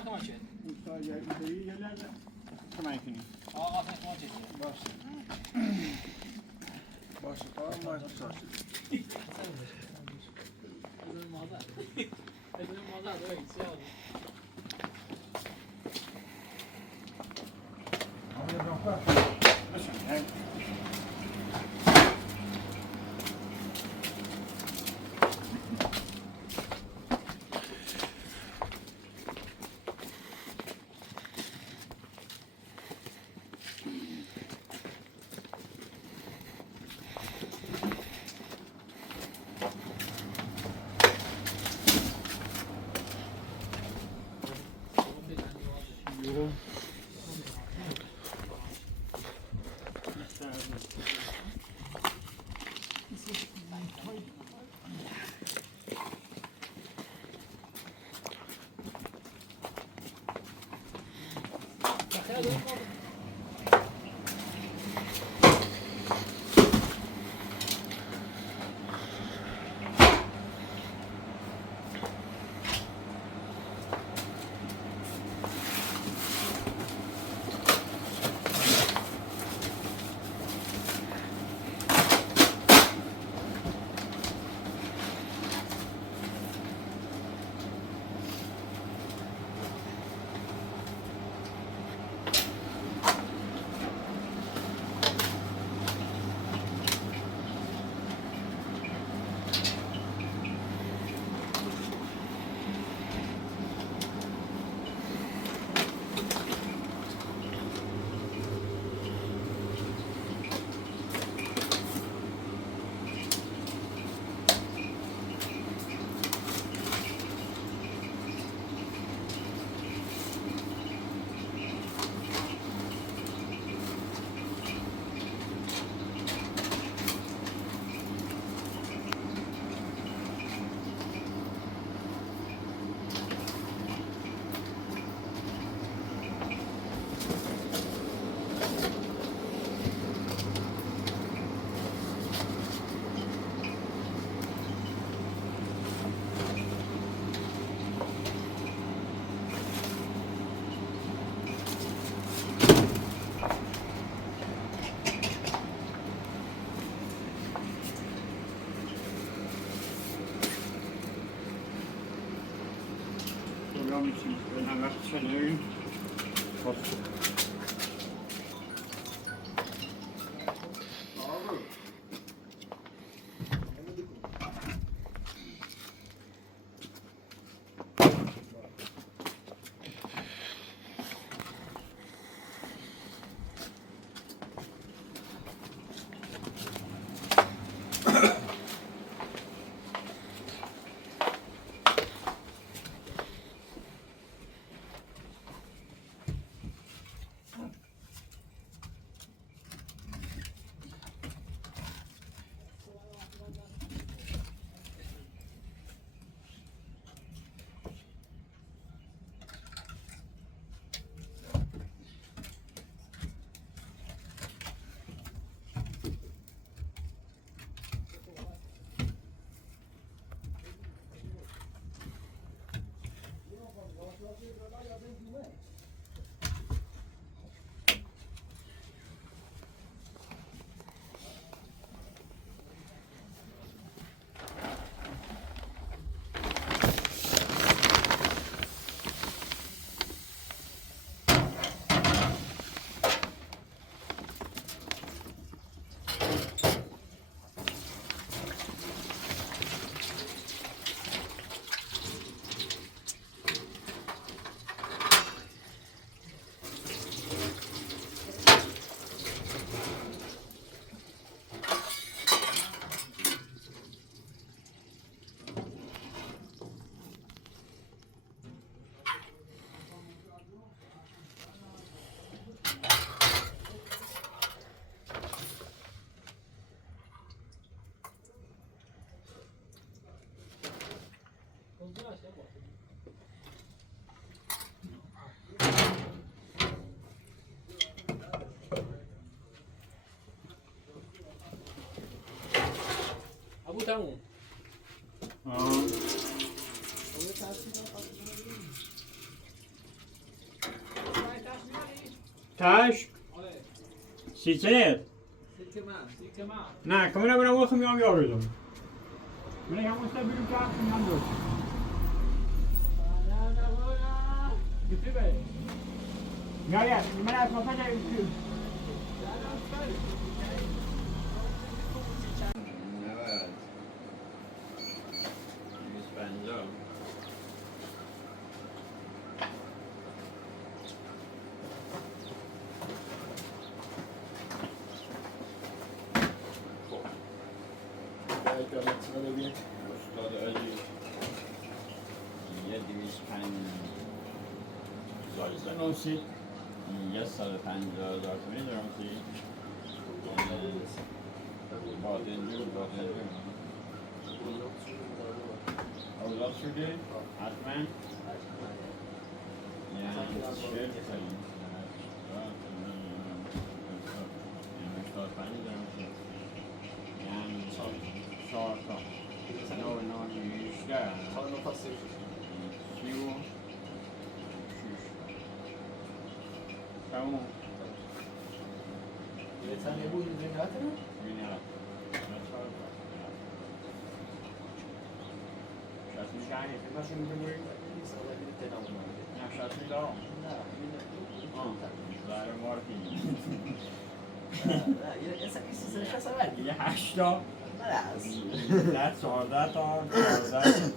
akıma çek. Mustafa geldi iyi yerlerde. Tamam efendim. Akıma çek. Başla. Başla tamam mı? Ebenin mazar. Ebenin mazar da öyle gitsin abi. Program için önemli şeylerin Abu tamu. taş, آره sitter. Sitter man. سیکه من Nej, kommer du ihåg när jag kom jag dem? Men jag måste bruka innan då. Bitti be. Ja, ja, men jag får fatta ut. Evet. Dispenser. استاد عزیز یه 250 Nosi. یه 150,000 تومانی دارم سی بادنجور اولاد شده حتما یعنی 40 سالی یعنی 85 دارم سی یعنی 4 تا نو بیشتر کیو تموم بینیرم شاید میگه فیلمشون میکنی؟ نه شاید میدارم برای مارکینگ یه 8 تا ده 14 تا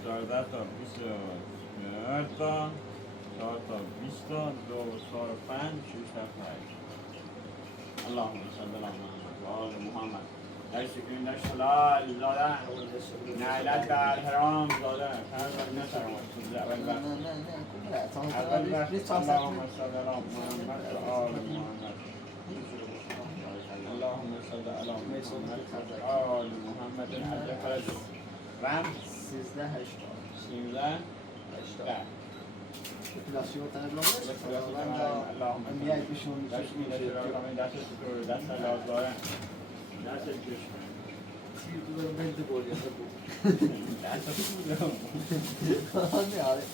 14 تا 24 تا 4 تا 20 تا 2 4 5 6 تا 5 اللهم صل على محمد و آل محمد در شکرین در شلال دادن نعلت در حرام دادن هر وقت نترم اول وقت اللهم صل على محمد و آل محمد اللهم صل على محمد و آل محمد حج فرج رم 13 ده Population tillsammans. اللهم En mjölk person. دست تو دست لاز دارن دست کش Tillsammans med inte börja så på. دست تو Han är det.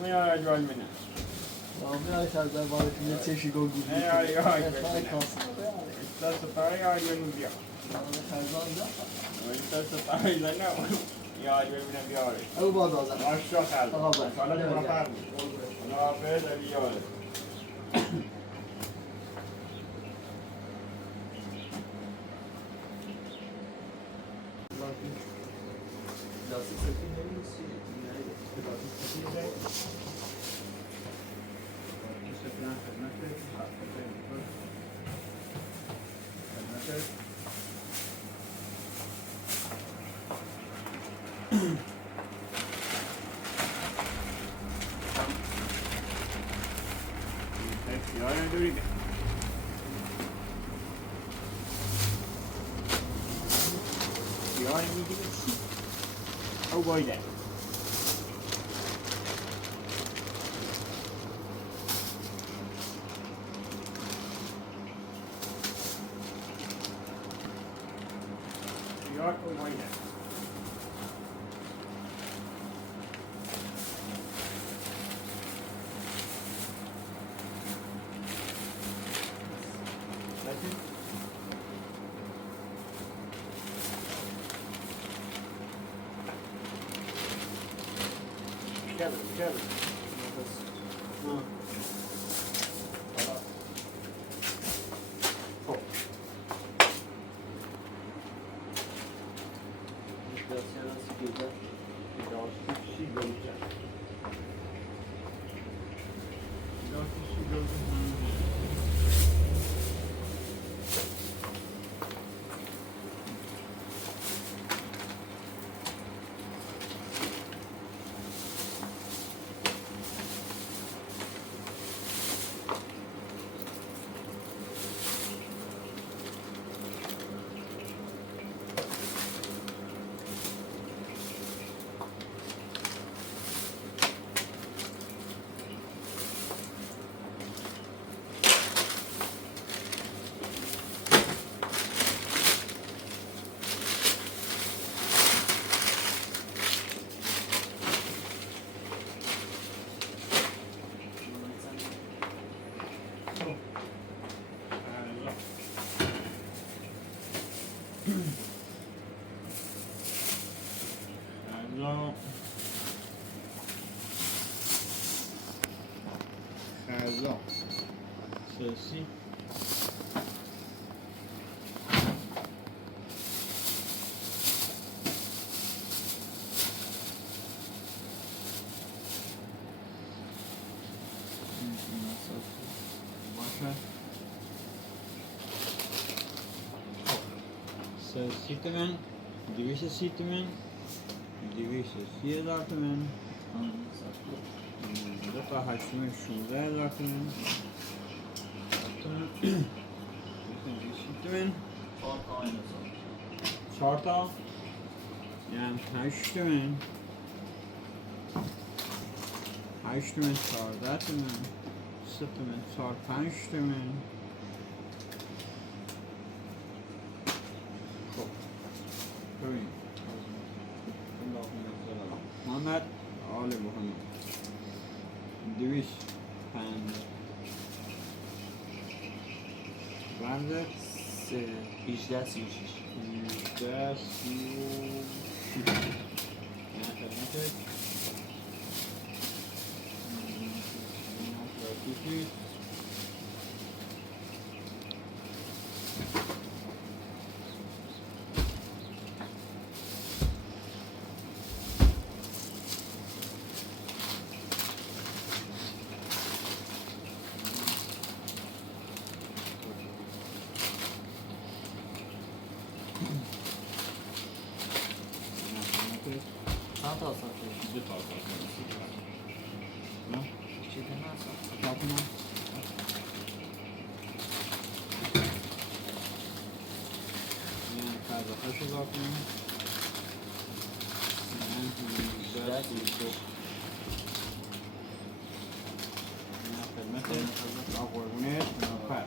men jag är jul mina Ja, men jag har där varit med till 20 gånger. nej jag är Det är konstigt. inte så tar jag jul mina Ja, det kan vara det. och inte så tar jag nu jag är jul mina björ Eller vad då? vad ska jag kalla alla det var fan ja för det vi gör Jag är en dryga. Jag är en dryga. Oh boy där. Jag är oh boy där. Gel. چی؟ باشه. سی تومن، 230 تومن، 230,000 تومن، دو تا هشتمه 16,000 تومن، 230 تومن، 4 تا یعنی 8 تومن، 8 تومن 14 تومن، 3 تومن 4 5 تومن. خب ببین محمد آل محمد 205 بند 18 36 18 36 نه خدمتت چند تا اصلا دو تا نه چیزی هست کاتنا نه کارو خوش دارم نه دست نه خدمت آقایونه نفر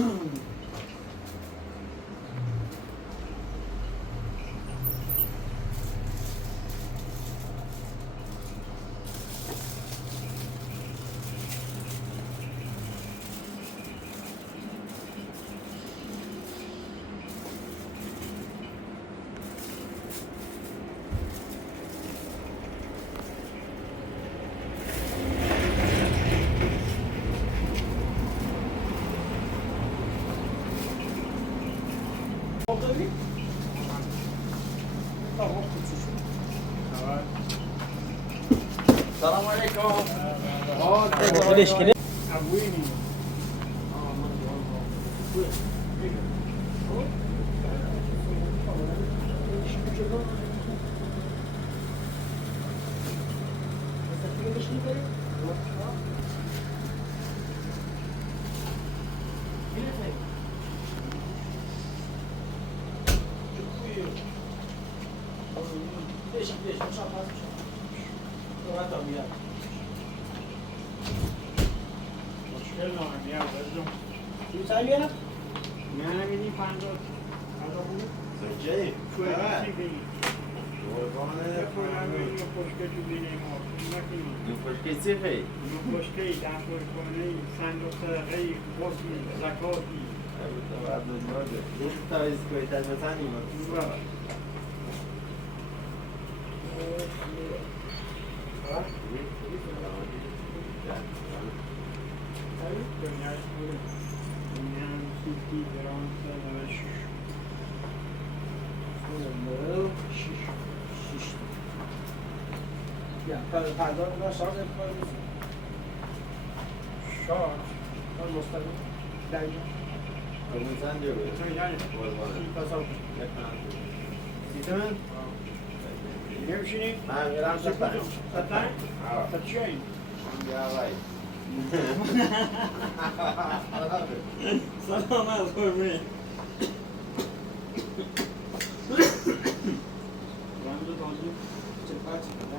سلام علیکم. خودش کنه ابوینی مشکل نمی آورد. ایتالیا؟ نه میدی 50 بود. سجی. شوی چی بی؟ قربانه فلان خوشگل تو بینیم ما. دو خوشگل چی خیلی؟ خوشگلی دستور کنه صندوق صدقه قسمی زکاتی. بعد دنباله. یک تا اسکوی تجربه دنیای خوره. دنیای سیتی دران سرش. پردار بودن شارژ امکان نیست. شارژ. من مستقیم در اینجا. روزن دیو بود. تو یعنی قربانه. تصاویر. دیدن؟ نمیشینی؟ من میرم ستن. ستن؟ ست چی این؟ بیاوی. سلام از قربونه. رمز تازه. چه پاچی کنه؟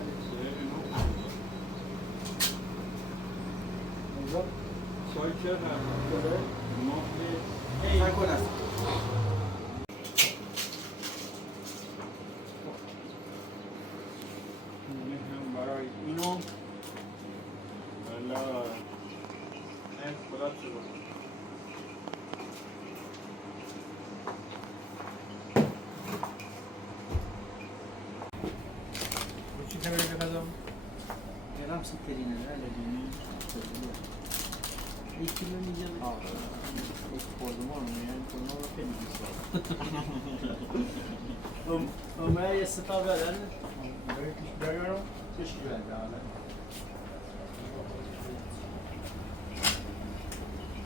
سای چه هست؟ ماه سعی کن است. هم برای اینو ولی نه خودت شده چی کنه بخدم؟ گرم سترینه نه لدینی. یک کیلو میگم. یک خورده میگن کنم رو خیلی بیشتر. عمره یه ستا بدن. بیارم؟ چشکی بنده حالا.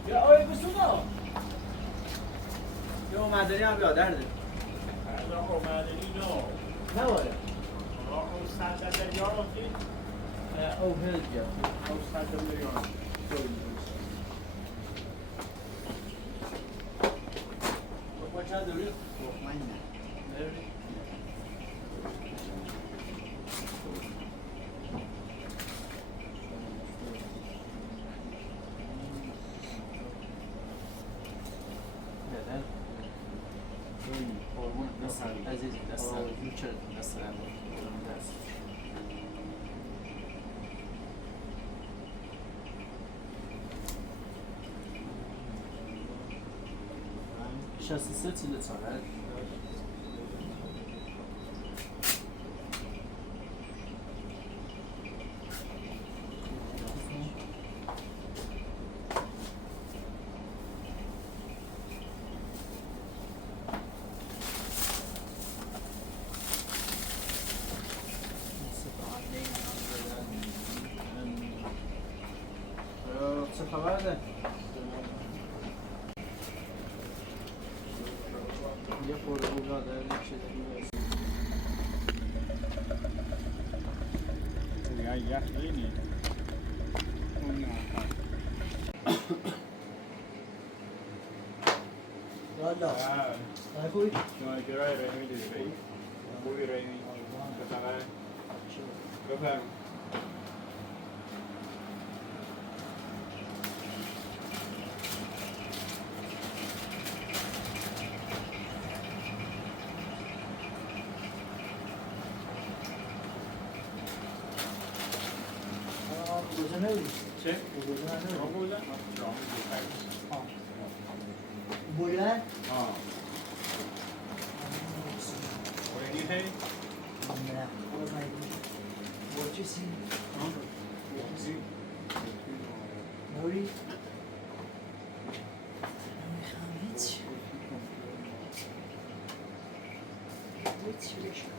یا آقای بسودا. یا مدنی هم بیادرده. الان اومدنی نو نه باید. اون سرد دریا رفتی؟ او هل گیا. اون سرد دریا با چه دوری؟ من نه. عزیز دست چرا دست شصت سه چیله چاره چه خبر ده؟ یه خورده بود داره نکشه داریم یا یخینی اون نه والا خوبی؟ شما گرای رحمی دیدی بایی خوبی رحمی بفرمه بفرمه نمیدی؟ چه؟ گوگل نمیدی؟ ما بودن؟ بویلن؟ آه این هی؟ نه باز نگید با چیزی؟ نوری؟ نمیخوام هیچ هیچ بشم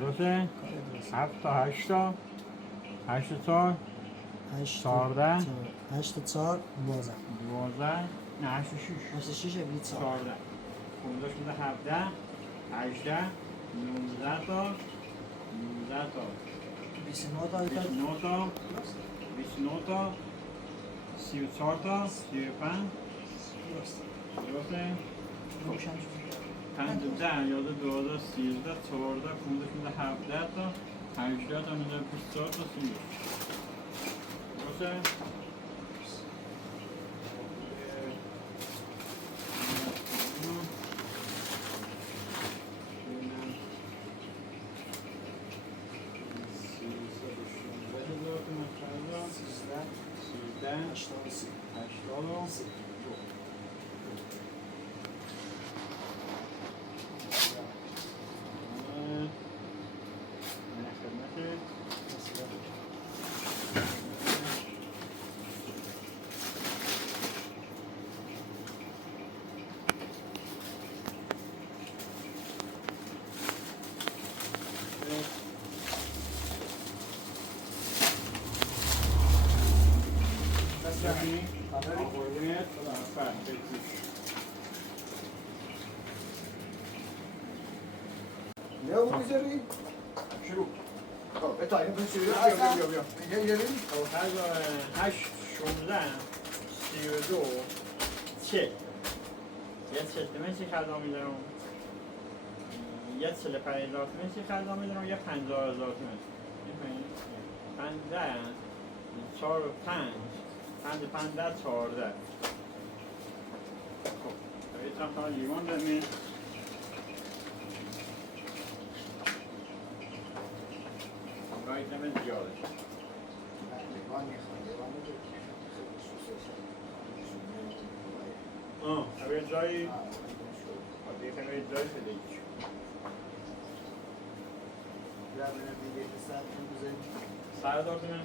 درسته؟ 7 تا 8 تا 8 تا 14 8 تا 4 12 نه 8 تا 6 8 تا 6 بگید 14 خونده شده 17 18 19 تا 19 تا 29 تا 29 تا 29 تا 34 تا 35 درسته؟ روشن شد 15 یاد 12 13 14 خونده شده 17 تا 18 تا 24 تا 30 درسته؟ نه اون میذاری؟ شروع خب بتا این پس شروع بیا میگه یه 8 16 32 40 یه 40 چی خدا میدارم یه 45,000 چی خدا میدارم یه 50,000 تومن 15 4 و 5 15 14 خب ایتام تا لیوان داریم ایتام زیاده اوه، جایی خیلی جای شده ایچ. در من میگه که سر میزنی سر دار کنم؟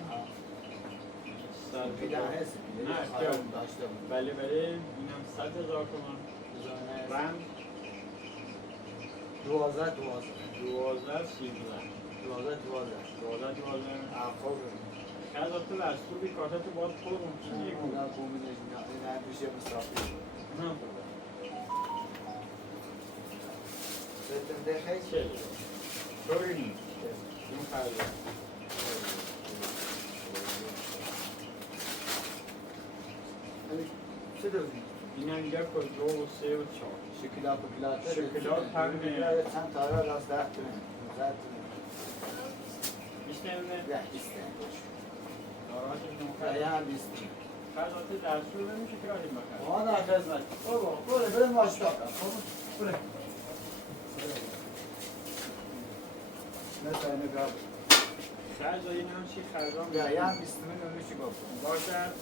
سر پیدا هست نه خیام داشتم بله اینم 100,000 تومان رم 12 12 افاق از تو لستوری کارتاتو باز پر ممکنه یک نه بومینه نه میشه مصرفی نه بهتون دخیل چه طوری نیست اون خرده چه دوزی؟ اینم 1 و 2 و 3 و 4 شکلات و پلاته شکلات چند تاره راست 10 تونه 19 تونه بیشتر نه 20 تونه ناراحتش یا نموکرد یه هم 20 تونه خرزات درسو نمیشه که راهی بخرد ما در خدمت بابا بره ماشتاق بره مثلا نگاه خرز این هم چی خرزان یا یه هم 20 تونه نمیشه گفت باشد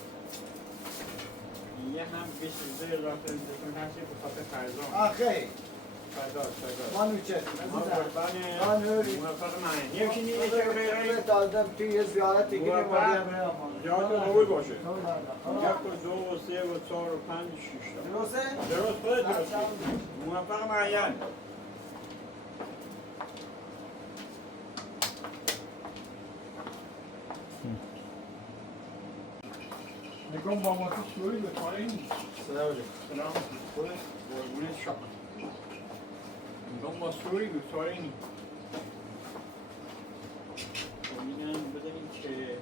یه هم 20,000 تون هستی به خاطر خرزان آخه فرداد ما نوچه من موفق من یکی نیه که غیره دادم توی زیارتی که موفق جهات قبول باشه 1 و 2 و 3 و 4 و 5 و 6 درسته؟ درست خودت درستی موفق معین نگم با ما تو شوری به پایین سلام خودت قربونت شما نگم با سوری به پایین ببینم بذاریم که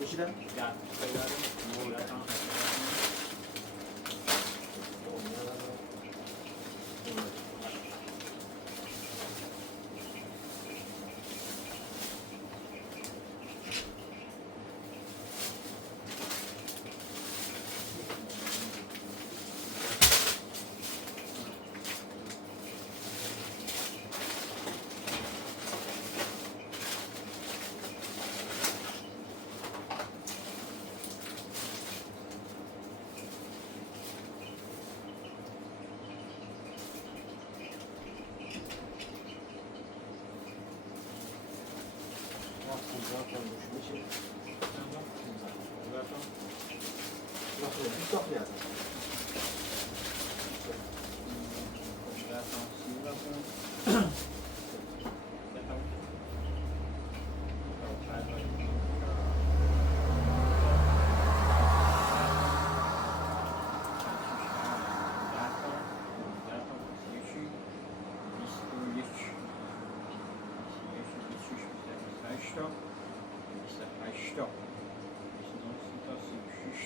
بشیدم؟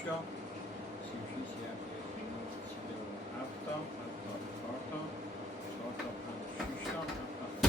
تا 36 7 تا 4 تا 4 تا 6 تا 7 تا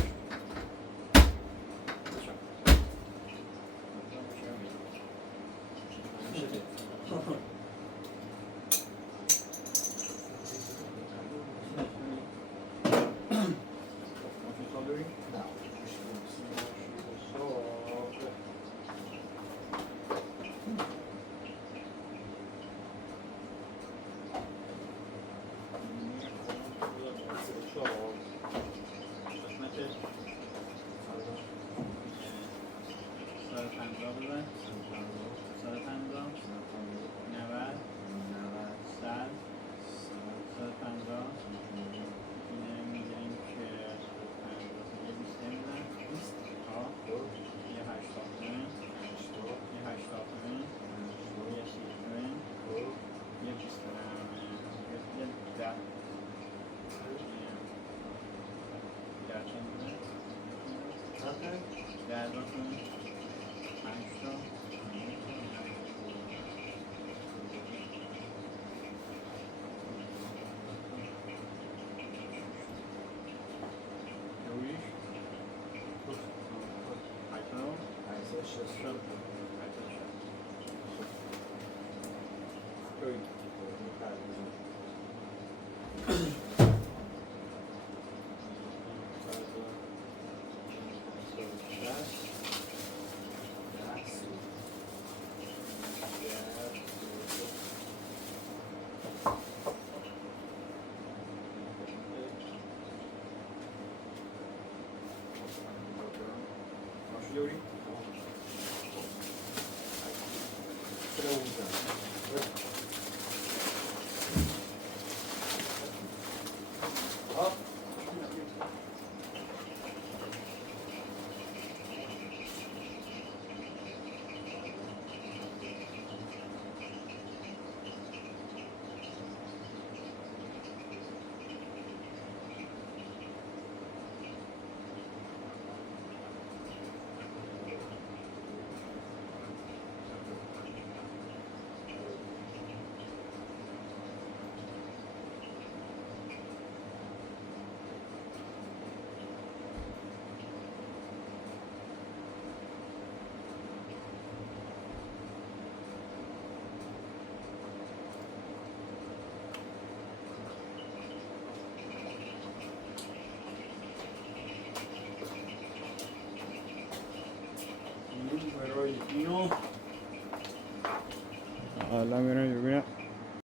Yuri. Alla mia